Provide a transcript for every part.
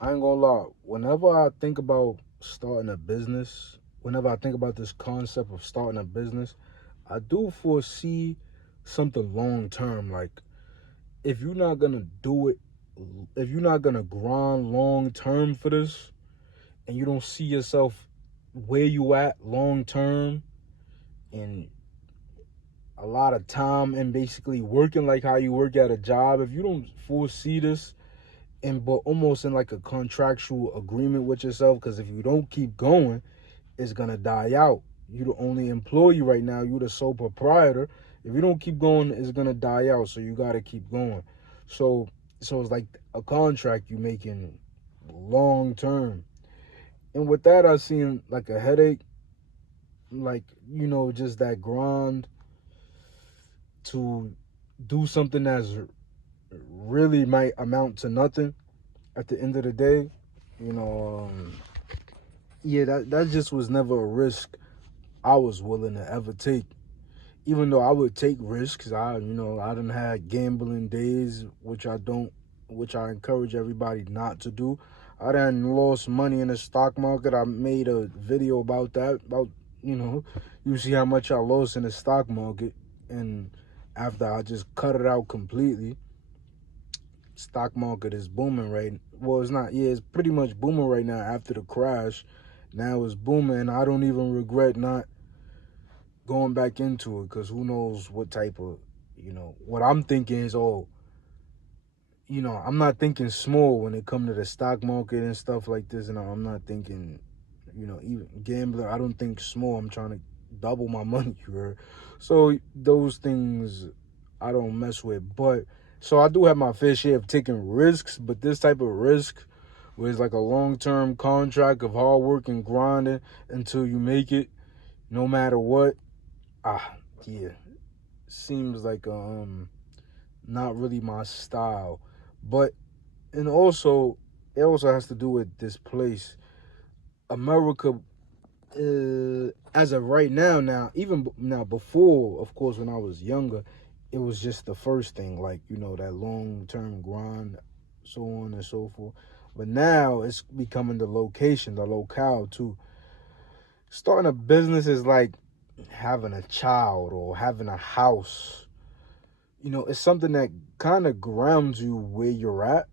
I ain't gonna lie. Whenever I think about starting a business, whenever I think about this concept of starting a business, I do foresee something long term. Like, if you're not gonna do it, if you're not gonna grind long term for this, and you don't see yourself where you at long term, and a lot of time and basically working like how you work at a job, if you don't foresee this and but almost in like a contractual agreement with yourself, because if you don't keep going, it's gonna die out. You the only employee right now, you the sole proprietor. If you don't keep going, it's gonna die out, so you gotta keep going. So so it's like a contract you making long term. And with that, I seen like a headache, like, just that grind to do something that's really might amount to nothing at the end of the day. You know, yeah, that just was never a risk I was willing to ever take. Even though I would take risks, I done had gambling days, which I encourage everybody not to do. I done lost money in the stock market. I made a video about that. You know, you see how much I lost in the stock market, and after I just cut it out completely. Stock market is booming right. Well, it's not. Yeah, it's pretty much booming right now after the crash. Now it's booming, and I don't even regret not going back into it, because who knows what type of, what I'm thinking is, I'm not thinking small when it comes to the stock market and stuff like this, and I'm not thinking, even gambler. I don't think small. I'm trying to double my money, you heard? So those things I don't mess with. But so I do have my fair share of taking risks, but this type of risk was like a long-term contract of hard work and grinding until you make it, no matter what. Ah, yeah, seems like not really my style. But and also it also has to do with this place, America. As of right now, even now, before, of course, when I was younger, it was just the first thing, like, that long term grind, so on and so forth. But now it's becoming the location, the locale too. Starting a business is like having a child or having a house. It's something that kind of grounds you where you're at,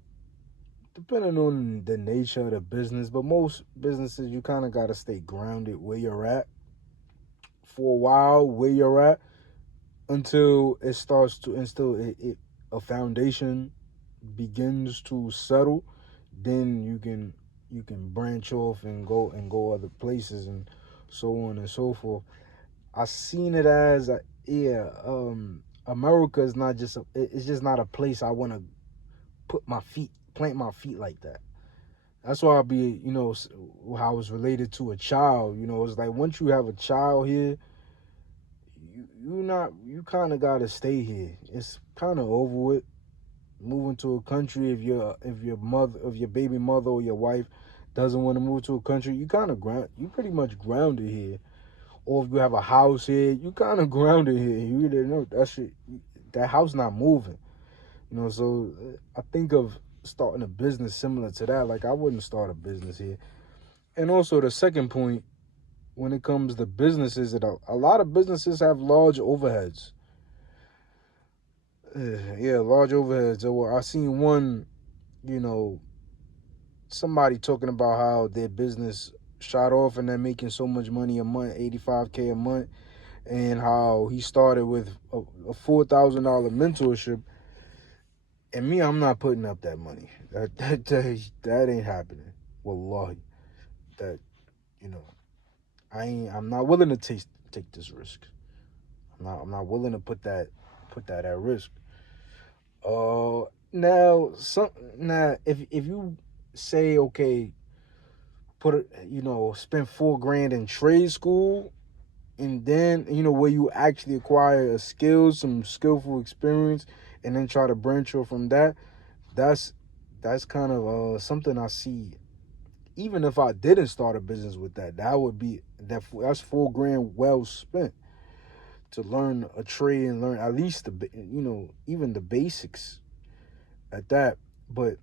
depending on the nature of the business. But most businesses, you kind of got to stay grounded where you're at for a while, where you're at, until it starts to instill a foundation begins to settle. Then you can branch off and go other places and so on and so forth. I seen it as yeah, America is not just it's just not a place I want to plant my feet like that. That's why I be, how it's related to a child. It's like once you have a child here, you kind of gotta stay here. It's kind of over with. Moving to a country, if your baby mother or your wife doesn't want to move to a country, you pretty much grounded here. Or if you have a house here, you kind of grounded here. You either know that house not moving. So I think of starting a business similar to that. Like, I wouldn't start a business here. And also the second point, when it comes to businesses, that a lot of businesses have large overheads. Yeah, large overheads. I seen one, you know, somebody talking about how their business shot off and they're making so much money a month, 85K a month, and how he started with a $4,000 mentorship. And me, I'm not putting up that money. That ain't happening. Wallahi, that you know, I'm not willing to take this risk. I'm not willing to put that at risk. Now some now if you say, okay, spend 4 grand in trade school, and then where you actually acquire a skill, some skillful experience, and then try to branch off from that. That's kind of something I see. Even if I didn't start a business with that, that's 4 grand well spent to learn a trade and learn at least even the basics at that. But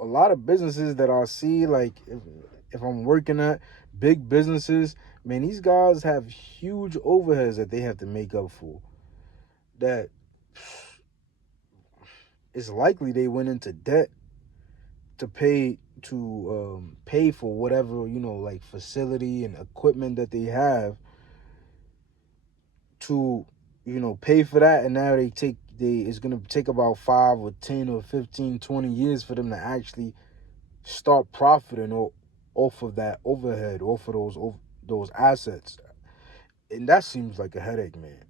a lot of businesses that I see, like if I'm working at big businesses, man, these guys have huge overheads that they have to make up for. That it's likely they went into debt to pay for whatever, like facility and equipment that they have to, pay for that. And now it's gonna take about 5 or 10 or 15, 20 years for them to actually start profiting off of that overhead, off of those assets. And that seems like a headache, man.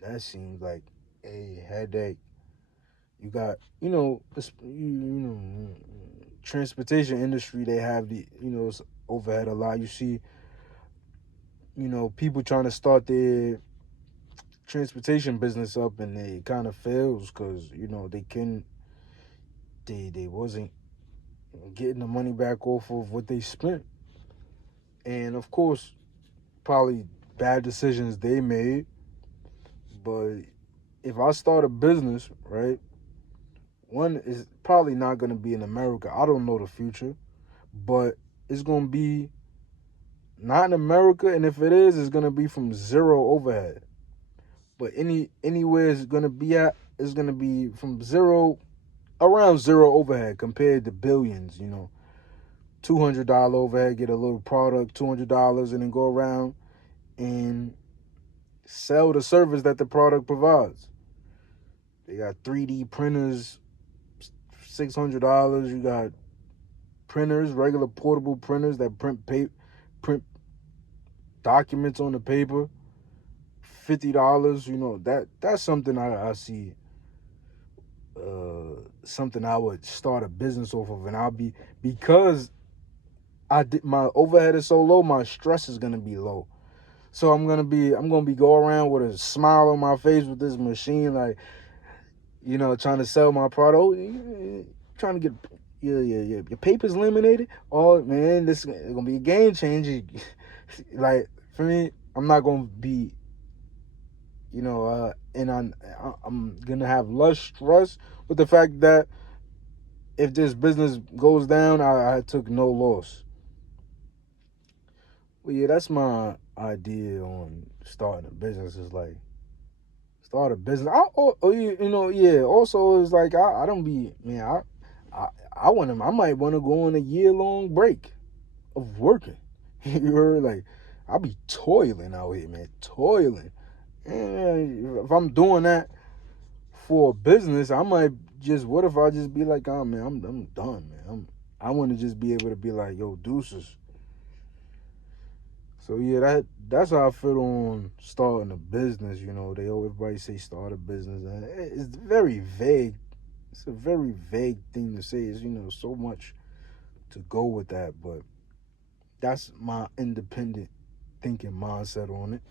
That seems like a headache. You got, transportation industry. They have the, overhead a lot. You see, people trying to start their transportation business up, and it kind of fails because they wasn't getting the money back off of what they spent, and of course, probably bad decisions they made. But if I start a business, right, one is probably not going to be in America. I don't know the future, but it's going to be not in America, and if it is, it's going to be from zero overhead. But anywhere it's going to be at, it's going to be from zero, around zero overhead compared to billions. $200 overhead, get a little product, $200, and then go around and sell the service that the product provides. They got 3D printers, $600. You got printers, regular portable printers that print documents on the paper, $50. That's something I see. Something I would start a business off of, and I'll be because my overhead is so low, my stress is gonna be low. So I'm gonna be go around with a smile on my face with this machine, like, trying to sell my product. Oh, trying to get your papers laminated. Oh man, this is gonna be a game changer. Like for me, I'm not gonna be, and I'm gonna have less stress with the fact that if this business goes down, I took no loss. Well, yeah, that's my idea on starting a business. Is like start a business. Yeah. Also, it's like I don't be man. I I might want to go on a year-long break of working. You heard? Like I be toiling out here, man, toiling. And if I'm doing that for a business, I might just. What if I just be like, oh man, I'm done, man. I want to just be able to be like, yo, deuces. So yeah, that's how I feel on starting a business. Everybody say start a business, and it's very vague. It's a very vague thing to say. It's so much to go with that, but that's my independent thinking mindset on it.